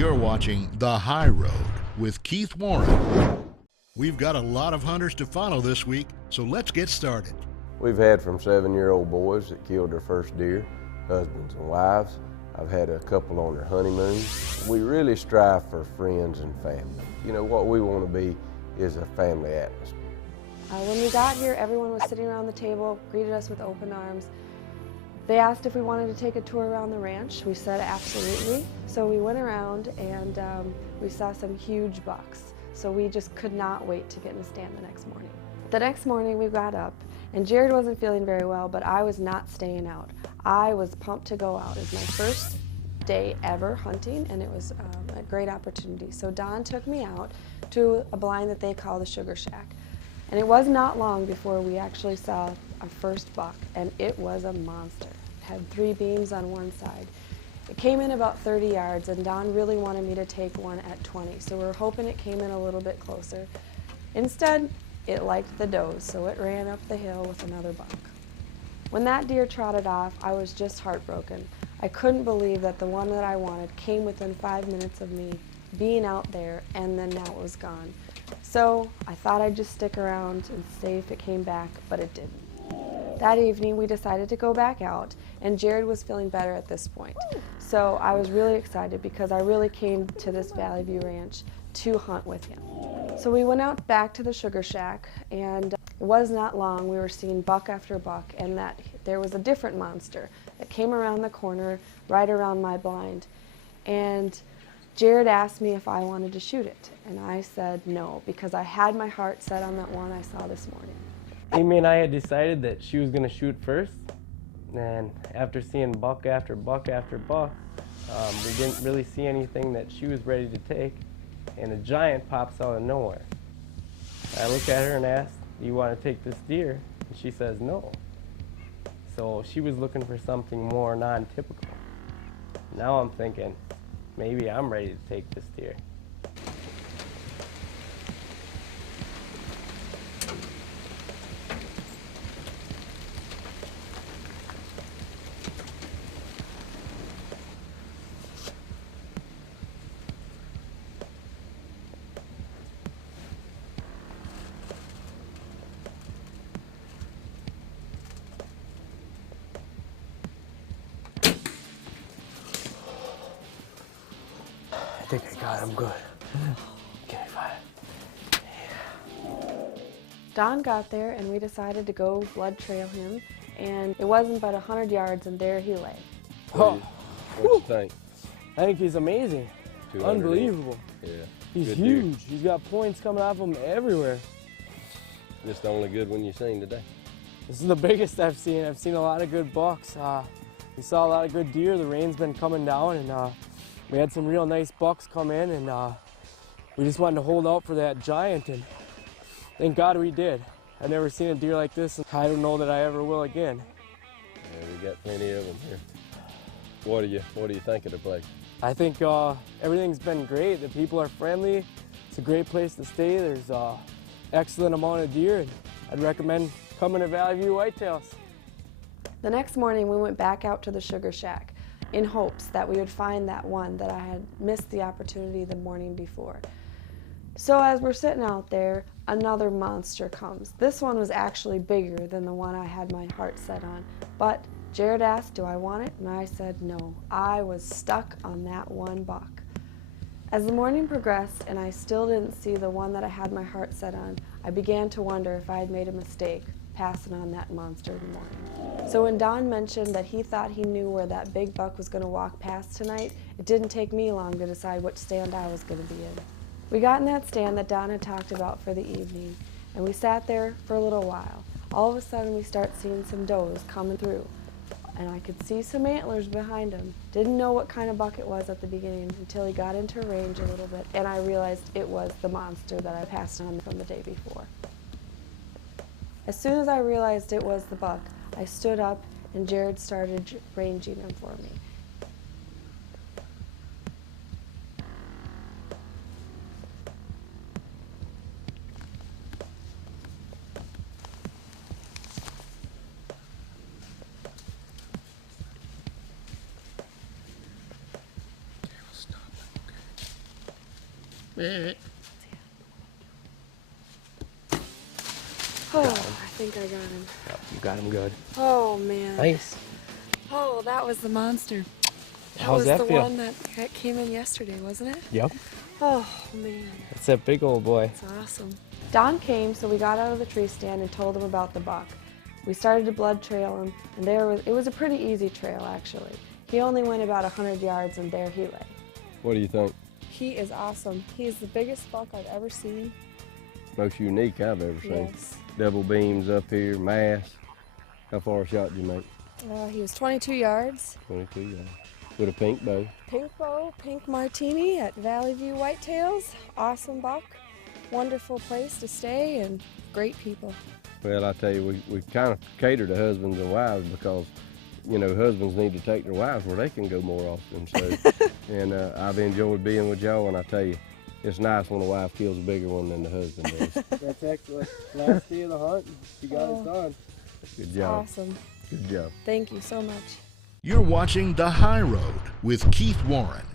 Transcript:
You're watching The High Road with Keith Warren. We've got a lot of hunters to follow this week, so let's get started. We've had from 7-year-old boys that killed their first deer, husbands and wives. I've had a couple on their honeymoon. We really strive for friends and family. You know, what we want to be is a family atmosphere. When we got here, everyone was sitting around the table, greeted us with open arms. They asked if we wanted to take a tour around the ranch. We said absolutely. So we went around and we saw some huge bucks. So we just could not wait to get in the stand the next morning. The next morning we got up and Jared wasn't feeling very well, but I was not staying out. I was pumped to go out. It was my first day ever hunting and it was a great opportunity. So Don took me out to a blind that they call the Sugar Shack. And it was not long before we actually saw our first buck, and it was a monster. It had 3 beams on one side. It came in about 30 yards, and Don really wanted me to take one at 20, so we were hoping it came in a little bit closer. Instead, it liked the does, so it ran up the hill with another buck. When that deer trotted off, I was just heartbroken. I couldn't believe that the one that I wanted came within 5 minutes of me being out there, and then now it was gone. So I thought I'd just stick around and see if it came back, but it didn't. That evening we decided to go back out, and Jared was feeling better at this point. So I was really excited because I really came to this Valley View Ranch to hunt with him. So we went out back to the Sugar Shack, and it was not long we were seeing buck after buck, and that there was a different monster that came around the corner right around my blind. And Jared asked me if I wanted to shoot it, and I said no, because I had my heart set on that one I saw this morning. Amy and I had decided that she was going to shoot first, and after seeing buck after buck after buck, we didn't really see anything that she was ready to take, and a giant pops out of nowhere. I looked at her and asked, "Do you want to take this deer?" And she says no. So she was looking for something more non-typical. Now I'm thinking, maybe I'm ready to take this deer. I think I got him good. Give me 5. Yeah. Don got there and we decided to go blood trail him, and it wasn't but 100 yards and there he lay. What do you think? I think he's amazing. 200. Unbelievable. Yeah. He's Good huge. deer. He's got points coming off him everywhere. Just the only good one you've seen today. This is the biggest I've seen. I've seen a lot of good bucks. We saw a lot of good deer. The rain's been coming down, and we had some real nice bucks come in, and we just wanted to hold out for that giant, and thank God we did. I've never seen a deer like this, and I don't know that I ever will again. Yeah, we got plenty of them here. What do you think of the place? I think everything's been great. The people are friendly. It's a great place to stay. There's excellent amount of deer, and I'd recommend coming to Valley View Whitetails. The next morning we went back out to the Sugar Shack in hopes that we would find that one that I had missed the opportunity the morning before. So as we're sitting out there, another monster comes. This one was actually bigger than the one I had my heart set on, but Jared asked, "Do I want it?" And I said no. I was stuck on that one buck. As the morning progressed and I still didn't see the one that I had my heart set on, I began to wonder if I had made a mistake passing on that monster in the morning. So when Don mentioned that he thought he knew where that big buck was going to walk past tonight, it didn't take me long to decide which stand I was going to be in. We got in that stand that Don had talked about for the evening, and we sat there for a little while. All of a sudden we start seeing some does coming through, and I could see some antlers behind him. Didn't know what kind of buck it was at the beginning until he got into range a little bit, and I realized it was the monster that I passed on from the day before. As soon as I realized it was the buck, I stood up and Jared started ranging him for me. Oh, I think I got him. Yep, you got him good. Oh man. Nice. Oh, that was the monster. How's was that the feel? one that came in yesterday, wasn't it? Yep. Oh man. That's that big old boy. It's awesome. Don came, so we got out of the tree stand and told him about the buck. We started to blood trail him, and it was a pretty easy trail actually. He only went about 100 yards, and there he lay. What do you think? He is awesome. He is the biggest buck I've ever seen. Most unique I've ever seen. Yes. Double beams up here, mass. How far a shot did you make? He was 22 yards. 22 yards. With a pink bow. Pink bow, pink martini at Valley View Whitetails. Awesome buck. Wonderful place to stay and great people. Well, I tell you, we kind of cater to husbands and wives because, you know, husbands need to take their wives where they can go more often. So, and I've enjoyed being with y'all, and I tell you, it's nice when a wife kills a bigger one than the husband does. That's excellent. Last day of the hunt, you got it done. Good job. Awesome. Good job. Thank you so much. You're watching The High Road with Keith Warren.